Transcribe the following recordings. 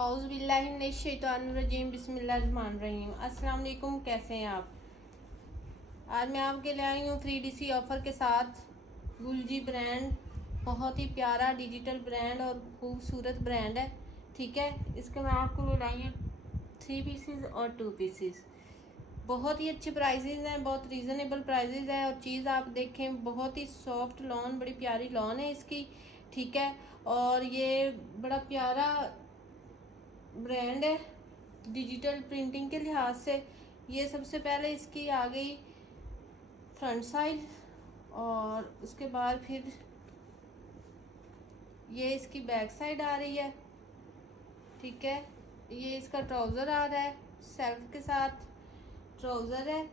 औज़ुबिल्लाहिमिनश्शैतानिर्रजीम बिस्मिल्लाहिर्रहमानिर्रहीम। अस्सलाम वालेकुम, कैसे हैं आप। आज मैं आपके लिए आई हूँ 3DC ऑफ़र के साथ। गुलजी ब्रांड बहुत ही प्यारा डिजिटल ब्रांड और खूबसूरत ब्रांड है। ठीक है, इसके मैं आपको लिए लाई हूँ 3 पीसेस और 2 पीसेस। बहुत ही अच्छे प्राइजेज़ हैं, बहुत रीज़नेबल प्राइजेज़ हैं। और चीज़ आप देखें, बहुत ही सॉफ्ट लॉन, बड़ी प्यारी लॉन है इसकी। ठीक है, और ये बड़ा प्यारा ब्रांड है डिजिटल प्रिंटिंग के लिहाज से। ये सबसे पहले इसकी आ गई फ्रंट साइड, और उसके बाद फिर ये इसकी बैक साइड आ रही है। ठीक है, ये इसका ट्राउज़र आ रहा है, सेल्फ के साथ ट्राउज़र है।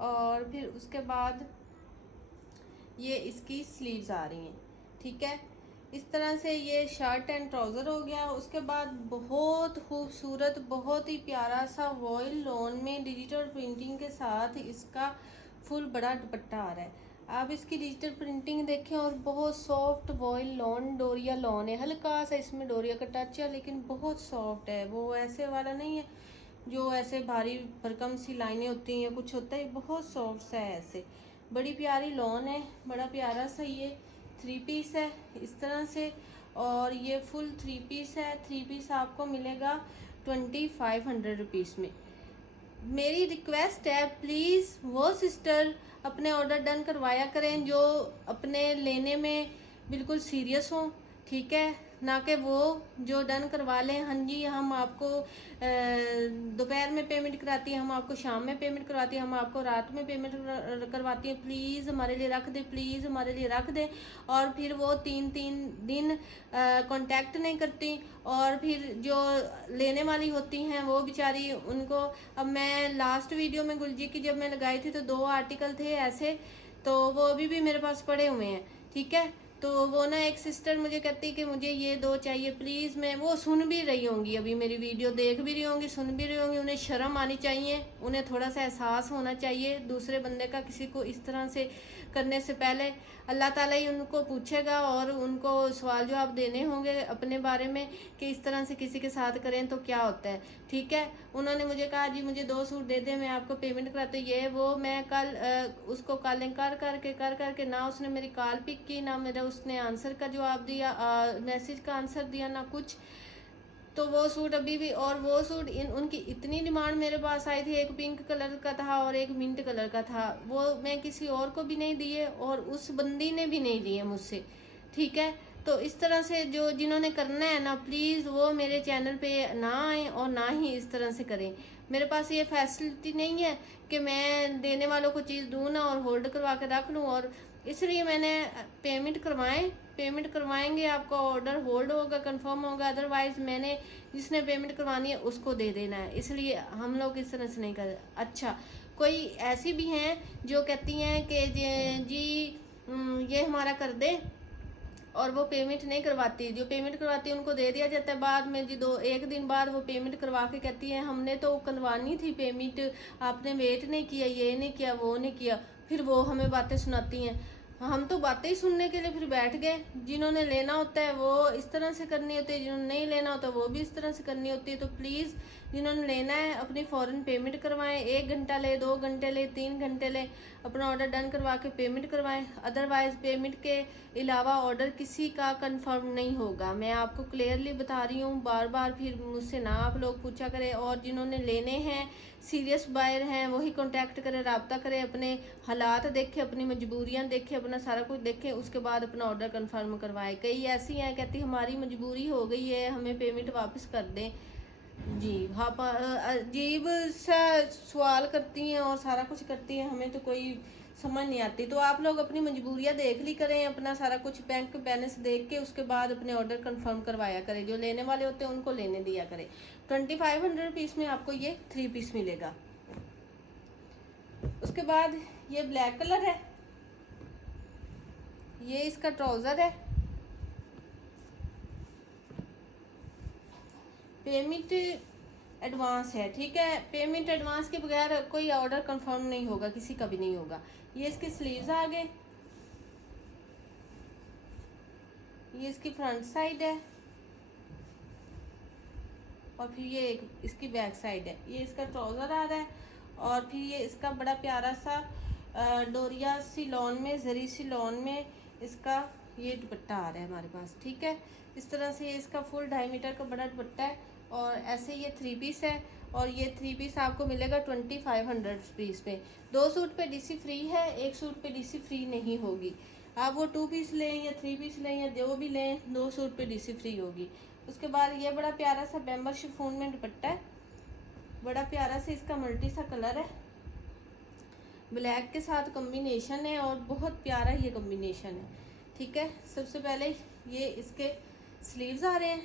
और फिर उसके बाद ये इसकी स्लीव्स आ रही हैं। ठीक है, इस तरह से ये शर्ट एंड ट्राउज़र हो गया। उसके बाद बहुत खूबसूरत, बहुत ही प्यारा सा वॉयल लॉन में डिजिटल प्रिंटिंग के साथ इसका फुल बड़ा दुपट्टा आ रहा है। आप इसकी डिजिटल प्रिंटिंग देखें, और बहुत सॉफ्ट वॉयल लॉन, डोरिया लॉन है। हल्का सा इसमें डोरिया का टच है, लेकिन बहुत सॉफ्ट है। वो ऐसे वाला नहीं है जो ऐसे भारी भरकम सी लाइनें होती हैं या कुछ होता है। बहुत सॉफ्ट सा है, ऐसे बड़ी प्यारी लॉन है। बड़ा प्यारा सा ये 3 पीस है इस तरह से। और ये फुल 3 पीस है। 3 पीस आपको मिलेगा 2500 रुपीज़ में। मेरी रिक्वेस्ट है, प्लीज़ वो सिस्टर अपने ऑर्डर डन करवाया करें जो अपने लेने में बिल्कुल सीरियस हों। ठीक है, ना कि वो जो डन करवा लें, हाँ जी हम आपको दोपहर में पेमेंट कराती हैं, हम आपको शाम में पेमेंट करवाती हैं, हम आपको रात में पेमेंट करवाती हैं। प्लीज़ हमारे लिए रख दें, प्लीज़ हमारे लिए रख दें। और फिर वो 3 दिन कांटेक्ट नहीं करती। और फिर जो लेने वाली होती हैं वो बेचारी, उनको अब मैं लास्ट वीडियो में गुलजी की जब मैं लगाई थी तो 2 आर्टिकल थे ऐसे, तो वो अभी भी मेरे पास पड़े हुए हैं। ठीक है, तो वो ना एक सिस्टर मुझे कहती कि मुझे ये 2 चाहिए प्लीज़। मैं वो सुन भी रही होंगी, अभी मेरी वीडियो देख भी रही होंगी, सुन भी रही होंगी। उन्हें शर्म आनी चाहिए, उन्हें थोड़ा सा एहसास होना चाहिए दूसरे बंदे का। किसी को इस तरह से करने से पहले अल्लाह ताला ही उनको पूछेगा और उनको सवाल जवाब देने होंगे अपने बारे में कि इस तरह से किसी के साथ करें तो क्या होता है। ठीक है, उन्होंने मुझे कहा जी मुझे 2 सूट दे दें, मैं आपको पेमेंट कराती हूँ। ये वो मैं कल उसको कॉलिंग कर करके ना उसने मेरी कॉल पिक की, ना मेरा उसने आंसर का जवाब दिया, मैसेज का आंसर दिया, ना कुछ। तो वो सूट अभी भी, और वो सूट उनकी इतनी डिमांड मेरे पास आई थी। एक पिंक कलर का था और एक मिंट कलर का था। वो मैं किसी और को भी नहीं दिए और उस बंदी ने भी नहीं लिए मुझसे। ठीक है, तो इस तरह से जो जिन्होंने करना है ना, प्लीज़ वो मेरे चैनल पे ना आए और ना ही इस तरह से करें। मेरे पास ये फैसिलिटी नहीं है कि मैं देने वालों को चीज़ दूँ ना और होल्ड करवा के रख लूँ। और इसलिए मैंने पेमेंट करवाएंगे, आपका ऑर्डर होल्ड होगा, कंफर्म होगा। अदरवाइज मैंने जिसने पेमेंट करवानी है उसको दे देना है। इसलिए हम लोग इस तरह से नहीं करते। अच्छा, कोई ऐसी भी हैं जो कहती हैं कि जी ये हमारा कर दे, और वो पेमेंट नहीं करवाती। जो पेमेंट करवाती है उनको दे दिया जाता है। बाद में जी 1 दिन बाद वो पेमेंट करवा के कहती है हमने तो करवानी थी पेमेंट, आपने वेट नहीं किया, ये नहीं किया, वो नहीं किया। फिर वो हमें बातें सुनाती हैं। हम तो बातें ही सुनने के लिए फिर बैठ गए। जिन्होंने लेना होता है वो इस तरह से करनी होती है, जिन्होंने नहीं लेना होता वो भी इस तरह से करनी होती है। तो प्लीज़ जिन्होंने लेना है अपनी फ़ौरन पेमेंट करवाएं। 1 घंटा ले, 2 घंटे ले, 3 घंटे ले, अपना ऑर्डर डन करवा के पेमेंट करवाएं। अदरवाइज़ पेमेंट के अलावा ऑर्डर किसी का कंफर्म नहीं होगा। मैं आपको क्लियरली बता रही हूँ, बार बार फिर मुझसे ना आप लोग पूछा करें। और जिन्होंने लेने हैं, सीरियस बायर हैं, वही कांटेक्ट करें, रब्ता करें, अपने हालात देखें, अपनी मजबूरियाँ देखें, अपना सारा कुछ देखें, उसके बाद अपना ऑर्डर कंफर्म करवाएं। कई ऐसी हैं कहती हमारी मजबूरी हो गई है, हमें पेमेंट वापस कर दें। जी हाँ, अजीब सा सवाल करती हैं और सारा कुछ करती हैं, हमें तो कोई समझ नहीं आती। तो आप लोग अपनी मजबूरियाँ देख ली करें, अपना सारा कुछ बैंक बैलेंस देख के उसके बाद अपने ऑर्डर कंफर्म करवाया करें। जो लेने वाले होते हैं उनको लेने दिया करें। 2500 रुपीज़ में आपको ये 3 पीस मिलेगा। उसके बाद ये ब्लैक कलर है, ये इसका ट्राउज़र है। पेमेंट एडवांस है। ठीक है, पेमेंट एडवांस के बगैर कोई ऑर्डर कंफर्म नहीं होगा, किसी का भी नहीं होगा। ये इसके स्लीव्स आ गए, ये इसकी फ्रंट साइड है। और फिर ये एक इसकी बैक साइड है। ये इसका ट्राउज़र आ रहा है और फिर ये इसका बड़ा प्यारा सा डोरिया सी लॉन में, जरी सी लॉन में इसका ये दुपट्टा आ रहा है हमारे पास। ठीक है, इस तरह से ये इसका फुल 2.5 मीटर का बड़ा दुपट्टा है और ऐसे ये 3 पीस है और ये 3 पीस आपको मिलेगा 2500 रुपीज़ में। 2 सूट पे डीसी फ्री है, 1 सूट पे डीसी फ्री नहीं होगी। आप वो 2 पीस लें या 3 पीस लें या जो भी लें, 2 सूट पे डीसी फ्री होगी। उसके बाद ये बड़ा प्यारा सा बैम्बर शिफॉन में दुपट्टा है, बड़ा प्यारा सा इसका मल्टी सा कलर है, ब्लैक के साथ कॉम्बिनेशन है और बहुत प्यारा ये कॉम्बिनेशन है। ठीक है, सबसे पहले ये इसके स्लीव्स आ रहे हैं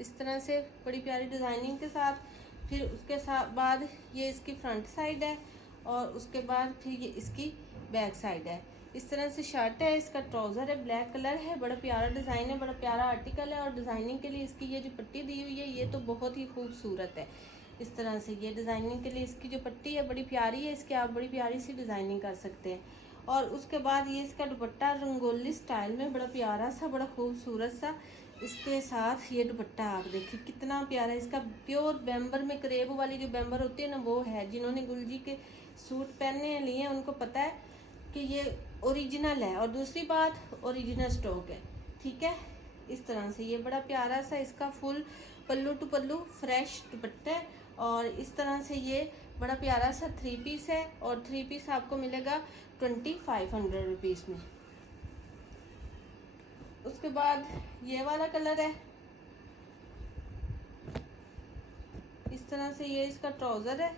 इस तरह से बड़ी प्यारी डिज़ाइनिंग के साथ। फिर उसके साथ बाद ये इसकी फ्रंट साइड है और उसके बाद फिर ये इसकी बैक साइड है। इस तरह से शर्ट है, इसका ट्राउज़र है, ब्लैक कलर है, बड़ा प्यारा डिज़ाइन है, बड़ा प्यारा आर्टिकल है और डिज़ाइनिंग के लिए इसकी ये जो पट्टी दी हुई है ये तो बहुत ही खूबसूरत है। इस तरह से ये डिज़ाइनिंग के लिए इसकी जो पट्टी है बड़ी प्यारी है, इसके आप बड़ी प्यारी सी डिज़ाइनिंग कर सकते हैं। और उसके बाद ये इसका दुपट्टा रंगोली स्टाइल में बड़ा प्यारा सा, बड़ा खूबसूरत सा इसके साथ ये दुपट्टा आप देखिए कितना प्यारा है। इसका प्योर बैम्बर में करेब वाली जो बैम्बर होती है ना वो है। जिन्होंने गुलजी के सूट पहनने लिए हैं उनको पता है कि ये ओरिजिनल है और दूसरी बात ओरिजिनल स्टॉक है। ठीक है, इस तरह से ये बड़ा प्यारा सा इसका full pallu to pallu fresh dupatta है और इस तरह से ये बड़ा प्यारा सा 3 पीस है और 3 पीस आपको मिलेगा 2500 रुपीज़ में। उसके बाद ये वाला कलर है, इस तरह से ये इसका ट्राउज़र है,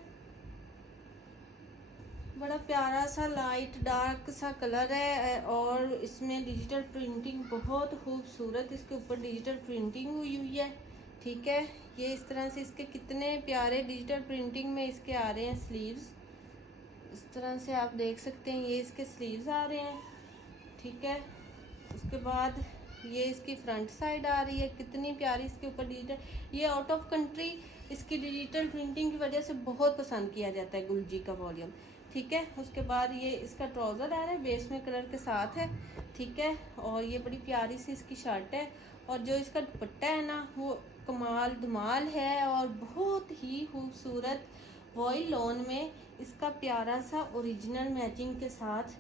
बड़ा प्यारा सा लाइट डार्क सा कलर है और इसमें डिजिटल प्रिंटिंग बहुत खूबसूरत इसके ऊपर डिजिटल प्रिंटिंग हुई हुई है। ठीक है, ये इस तरह से इसके कितने प्यारे डिजिटल प्रिंटिंग में इसके आ रहे हैं स्लीव्स। इस तरह से आप देख सकते हैं ये इसके स्लीव्स आ रहे हैं। ठीक है, उसके बाद ये इसकी फ्रंट साइड आ रही है, कितनी प्यारी इसके ऊपर डिजिटल, ये आउट ऑफ कंट्री इसकी डिजिटल प्रिंटिंग की वजह से बहुत पसंद किया जाता है गुलजी का वॉल्यूम। ठीक है, उसके बाद ये इसका ट्राउज़र आ रहा है, बेस में कलर के साथ है। ठीक है, और ये बड़ी प्यारी सी इसकी शर्ट है और जो इसका दुपट्टा है ना वो कमाल धमाल है और बहुत ही खूबसूरत वॉइल लॉन में इसका प्यारा सा ओरिजिनल मैचिंग के साथ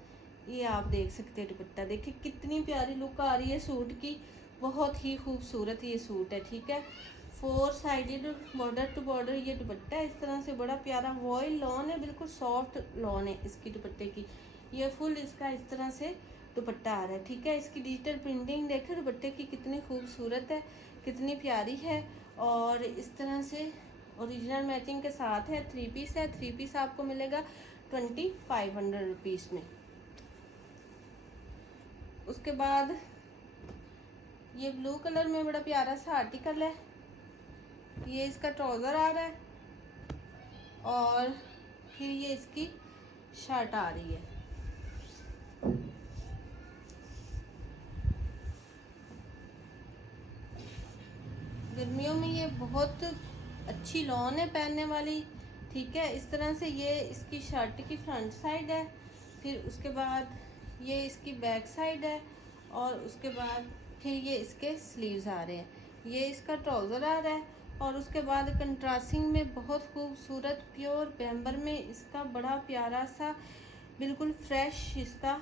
ये आप देख सकते हैं दुपट्टा। देखिए कितनी प्यारी लुक आ रही है सूट की, बहुत ही खूबसूरत ये सूट है। ठीक है, 4 साइडेड बॉर्डर टू बॉर्डर ये दुपट्टा है, इस तरह से बड़ा प्यारा वॉइल लॉन है, बिल्कुल सॉफ्ट लॉन है इसकी दुपट्टे की। ये फुल इसका इस तरह से दुपट्टा आ रहा है। ठीक है, इसकी डिजिटल प्रिंटिंग देखें दुपट्टे की कितनी खूबसूरत है, कितनी प्यारी है और इस तरह से ओरिजिनल मैचिंग के साथ है। 3 पीस है, 3 पीस आपको मिलेगा 2500 रुपीज़ में। उसके बाद ये ब्लू कलर में बड़ा प्यारा सा आर्टिकल है, ये इसका ट्राउज़र आ रहा है और फिर ये इसकी शर्ट आ रही है। गर्मियों में ये बहुत अच्छी लॉन है पहनने वाली। ठीक है, इस तरह से ये इसकी शर्ट की फ्रंट साइड है, फिर उसके बाद ये इसकी बैक साइड है और उसके बाद फिर ये इसके स्लीव्स आ रहे हैं। ये इसका ट्राउज़र आ रहा है और उसके बाद कंट्रास्टिंग में बहुत खूबसूरत प्योर बैम्बर में इसका बड़ा प्यारा सा बिल्कुल फ्रेश इसका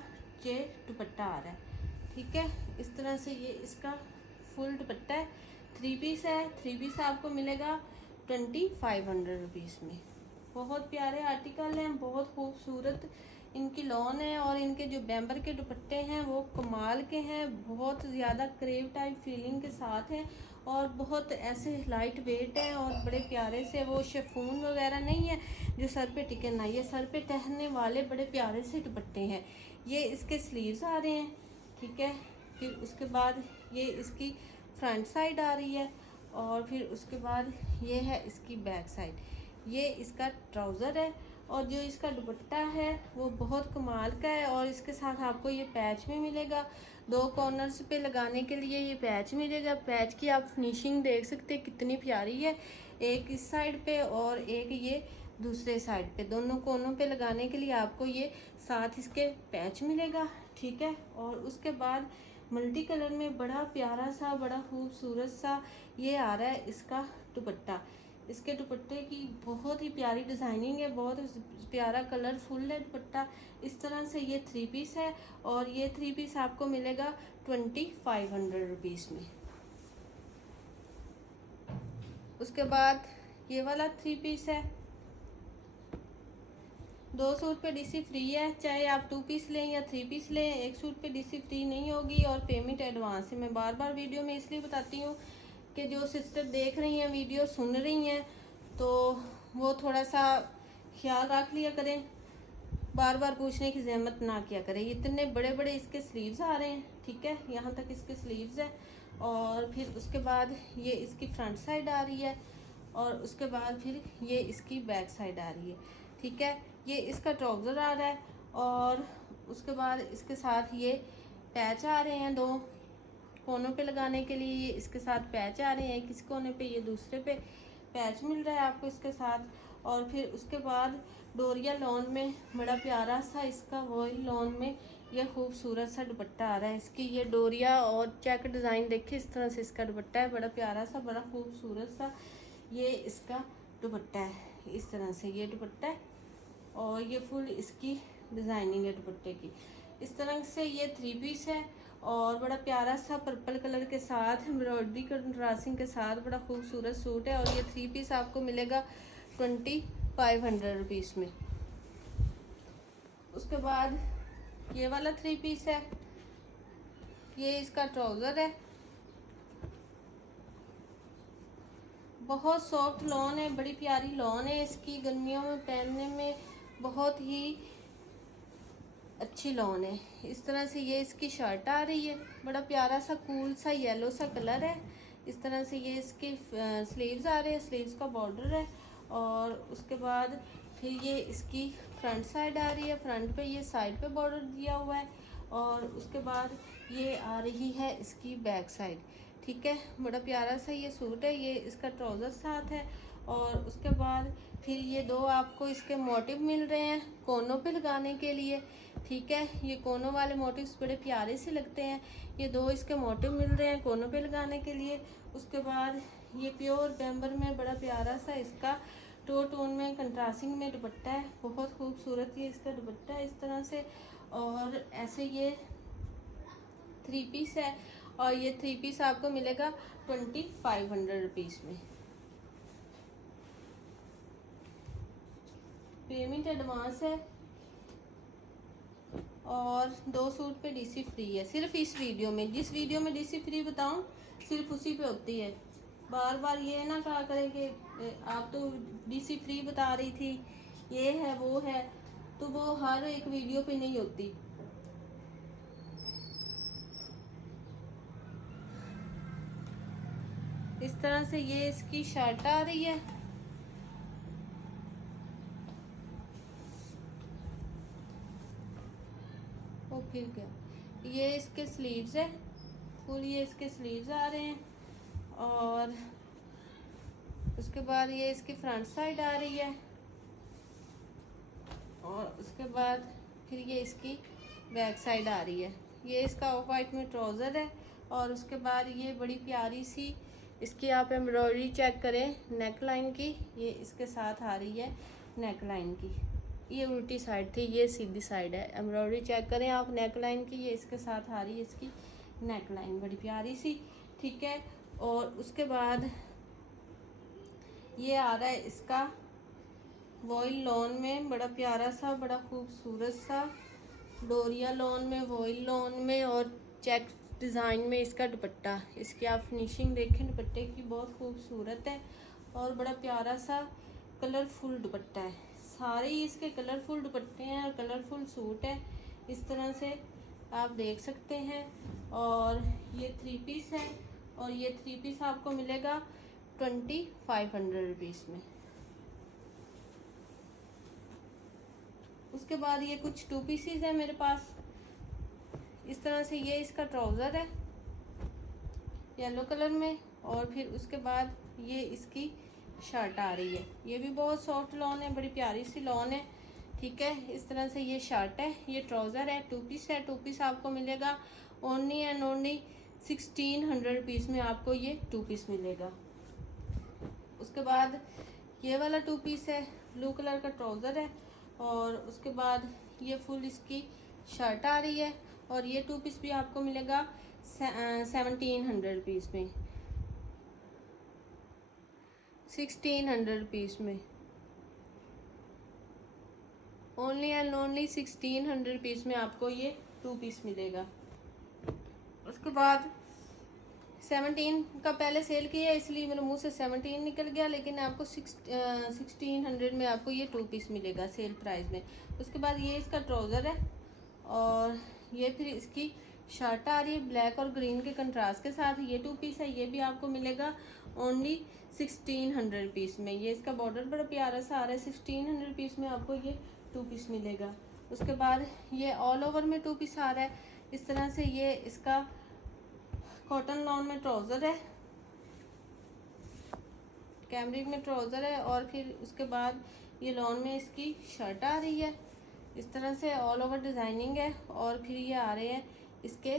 ये दुपट्टा आ रहा है। ठीक है, इस तरह से ये इसका फुल दुपट्टा है, 3 पीस है। 3 पीस आपको मिलेगा 2500 रुपीज़ में। बहुत प्यारे आर्टिकल हैं, बहुत खूबसूरत इनकी लॉन है और इनके जो बैम्बर के दुपट्टे हैं वो कमाल के हैं, बहुत ज़्यादा क्रेव टाइप फीलिंग के साथ हैं और बहुत ऐसे लाइट वेट है और बड़े प्यारे से, वो शिफॉन वगैरह नहीं है जो सर पे टिके ना, ये सर पे टहलने वाले बड़े प्यारे से दुपट्टे हैं। ये इसके स्लीव्स आ रहे हैं। ठीक है, फिर उसके बाद ये इसकी फ्रंट साइड आ रही है और फिर उसके बाद ये है इसकी बैक साइड। ये इसका ट्राउज़र है और जो इसका दुपट्टा है वो बहुत कमाल का है और इसके साथ आपको ये पैच भी मिलेगा, 2 कॉर्नर्स पे लगाने के लिए ये पैच मिलेगा। पैच की आप फिनिशिंग देख सकते हैं कितनी प्यारी है, एक इस साइड पे और एक ये दूसरे साइड पे, दोनों कोनों पे लगाने के लिए आपको ये साथ इसके पैच मिलेगा। ठीक है, और उसके बाद मल्टी कलर में बड़ा प्यारा सा, बड़ा खूबसूरत सा ये आ रहा है इसका दुपट्टा। इसके दुपट्टे की बहुत ही प्यारी डिज़ाइनिंग है, बहुत प्यारा कलरफुल है दुपट्टा। इस तरह से ये 3 पीस है और ये 3 पीस आपको मिलेगा 2500 रुपीज़ में। उसके बाद ये वाला 3 पीस है, 2 सूट पे डीसी फ्री है, चाहे आप 2 पीस लें या 3 पीस लें, एक सूट पे डीसी फ्री नहीं होगी और पेमेंट एडवांस है। मैं बार बार वीडियो में इसलिए बताती हूँ कि जो सिस्टर देख रही हैं वीडियो सुन रही हैं तो वो थोड़ा सा ख्याल रख लिया करें, बार बार पूछने की जहमत ना किया करें। इतने बड़े बड़े इसके स्लीव्स आ रहे हैं, ठीक है, यहाँ तक इसके स्लीव्स है। और फिर उसके बाद ये इसकी फ्रंट साइड आ रही है और उसके बाद फिर ये इसकी बैक साइड आ रही है, ठीक है। ये इसका ट्राउज़र आ रहा है और उसके बाद इसके साथ ये पैच आ रहे हैं, 2 कोनों पे लगाने के लिए ये इसके साथ पैच आ रहे हैं, किस कोने पे ये दूसरे पे पैच मिल रहा है आपको इसके साथ। और फिर उसके बाद डोरिया लॉन में बड़ा प्यारा सा इसका वॉइल लॉन में ये खूबसूरत सा दुपट्टा आ रहा है। इसकी ये डोरिया और चेक डिज़ाइन देखिए, इस तरह से इसका दुपट्टा है, बड़ा प्यारा सा, बड़ा खूबसूरत सा ये इसका दुपट्टा है। इस तरह से ये दुपट्टा है और ये फुल इसकी डिज़ाइनिंग है दुपट्टे की। इस तरह से ये 3 पीस है और बड़ा प्यारा सा पर्पल कलर के साथ एम्ब्रॉयडरी कंट्रास्टिंग के साथ बड़ा खूबसूरत सूट है। और ये 3 पीस आपको मिलेगा 2500 रुपीज़ में। उसके बाद ये वाला 3 पीस है, ये इसका ट्राउज़र है, बहुत सॉफ्ट लॉन है, बड़ी प्यारी लॉन है इसकी, गर्मियों में पहनने में बहुत ही अच्छी लॉन है। इस तरह से ये इसकी शर्ट आ रही है, बड़ा प्यारा सा कूल सा येलो सा कलर है। इस तरह से ये इसके स्लीव्स आ रहे हैं, स्लीव्स का बॉर्डर है। और उसके बाद फिर ये इसकी फ्रंट साइड आ रही है, फ्रंट पे ये साइड पे बॉर्डर दिया हुआ है। और उसके बाद ये आ रही है इसकी बैक साइड, ठीक है। बड़ा प्यारा सा ये सूट है, ये इसका ट्राउज़र साथ है। और उसके बाद फिर ये 2 आपको इसके मोटिव मिल रहे हैं कोनों पे लगाने के लिए, ठीक है। ये कोनों वाले मोटिव्स बड़े प्यारे से लगते हैं, ये 2 इसके मोटिव मिल रहे हैं कोनों पे लगाने के लिए। उसके बाद ये प्योर बैम्बर में बड़ा प्यारा सा इसका 2 टोन में कंट्रास्टिंग में दुपट्टा है, बहुत खूबसूरत ये इसका दुपट्टा है इस तरह से। और ऐसे ये 3 पीस है और ये 3 पीस आपको मिलेगा 2500 रुपीज़ में। पेमेंट एडवांस है और 2 सूट पे डीसी फ्री है। सिर्फ इस वीडियो में, जिस वीडियो में डीसी फ्री बताऊं सिर्फ उसी पे होती है। बार बार ये ना कहा करें कि आप तो डीसी फ्री बता रही थी, ये है वो है, तो वो हर एक वीडियो पे नहीं होती। इस तरह से ये इसकी शर्ट आ रही है, और फिर क्या, ये इसके स्लीव्स है, फुल ये इसके स्लीव्स आ रहे हैं। और उसके बाद ये इसकी फ्रंट साइड आ रही है और उसके बाद फिर ये इसकी बैक साइड आ रही है। ये इसका ऑफ वाइट में ट्राउज़र है और उसके बाद ये बड़ी प्यारी सी इसकी आप एम्ब्रॉयडरी चेक करें नेक लाइन की, ये इसके साथ आ रही है नेक लाइन की। ये उल्टी साइड थी, ये सीधी साइड है, एम्ब्रॉयडरी चेक करें आप नेक लाइन की, ये इसके साथ आ रही है इसकी नेक लाइन बड़ी प्यारी सी, ठीक है। और उसके बाद ये आ रहा है इसका वॉइल लॉन में बड़ा प्यारा सा, बड़ा खूबसूरत सा डोरिया लॉन में, वॉइल लॉन में और चेक डिज़ाइन में इसका दुपट्टा। इसकी आप फिनिशिंग देखें दुपट्टे की, बहुत खूबसूरत है और बड़ा प्यारा सा कलरफुल दुपट्टा है। सारे ही इसके कलरफुल दुपट्टे हैं और कलरफुल सूट है, इस तरह से आप देख सकते हैं। और ये 3 पीस है और ये 3 पीस आपको मिलेगा 2500 रुपीज़ में। उसके बाद ये कुछ 2 पीसीज है मेरे पास। इस तरह से ये इसका ट्राउज़र है येलो कलर में और फिर उसके बाद ये इसकी शर्ट आ रही है। ये भी बहुत सॉफ्ट लॉन है, बड़ी प्यारी सी लॉन है, ठीक है। इस तरह से ये शर्ट है, ये ट्राउज़र है, 2 पीस है। 2 पीस आपको मिलेगा ओनली एंड ओनली 1600 रुपीज़ में आपको ये 2 पीस मिलेगा। उसके बाद ये वाला 2 पीस है, ब्लू कलर का ट्राउज़र है, और उसके बाद ये फुल इसकी शर्ट आ रही है, और ये 2 पीस भी आपको मिलेगा 1700 रुपीज़ में, 1600 रुपीज़ में, ओनली एंड ओनली 1600 रुपीज़ में आपको ये 2 पीस मिलेगा। उसके बाद 17 का पहले सेल किया इसलिए मेरे मुंह से 17 निकल गया, लेकिन आपको 1600 में आपको ये 2 पीस मिलेगा सेल प्राइस में। उसके बाद ये इसका ट्राउज़र है, और ये फिर इसकी शर्ट आ रही है ब्लैक और ग्रीन के कंट्रास्ट के साथ। ये 2 पीस है, ये भी आपको मिलेगा ओनली 1600 रुपीज़ में। ये इसका बॉर्डर बड़ा प्यारा सा आ रहा है, 1600 रुपीज़ में आपको ये 2 पीस मिलेगा। उसके बाद ये ऑल ओवर में 2 पीस आ रहा है इस तरह से। ये इसका कॉटन लॉन में ट्राउज़र है, कैमरिक में ट्राउज़र है, और फिर उसके बाद ये लॉन में इसकी शर्ट आ रही है इस तरह से, ऑल ओवर डिज़ाइनिंग है, और फिर ये आ रहे हैं इसके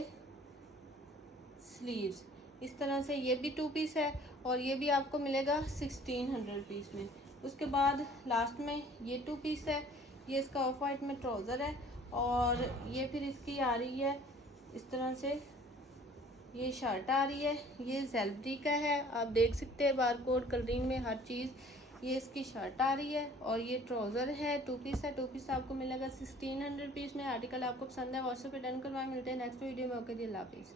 स्लीव्स इस तरह से। ये भी 2 पीस है, और ये भी आपको मिलेगा 1600 रुपीज़ में। उसके बाद लास्ट में ये 2 पीस है, ये इसका ऑफ वाइट में ट्राउज़र है, और ये फिर इसकी आ रही है इस तरह से, ये शर्ट आ रही है, ये ज़ेल्बरी का है, आप देख सकते हैं बारकोड कलरिंग में हर चीज़। ये इसकी शर्ट आ रही है, और ये ट्राउज़र है, 2 पीस है। 2 पीस आपको मिलेगा 1600 रुपीज़ में। आर्टिकल आपको पसंद है व्हाट्सएप पे डन करवाएं। मिलते हैं नेक्स्ट वीडियो में। ओके जी, अल्लाह हाफिज़।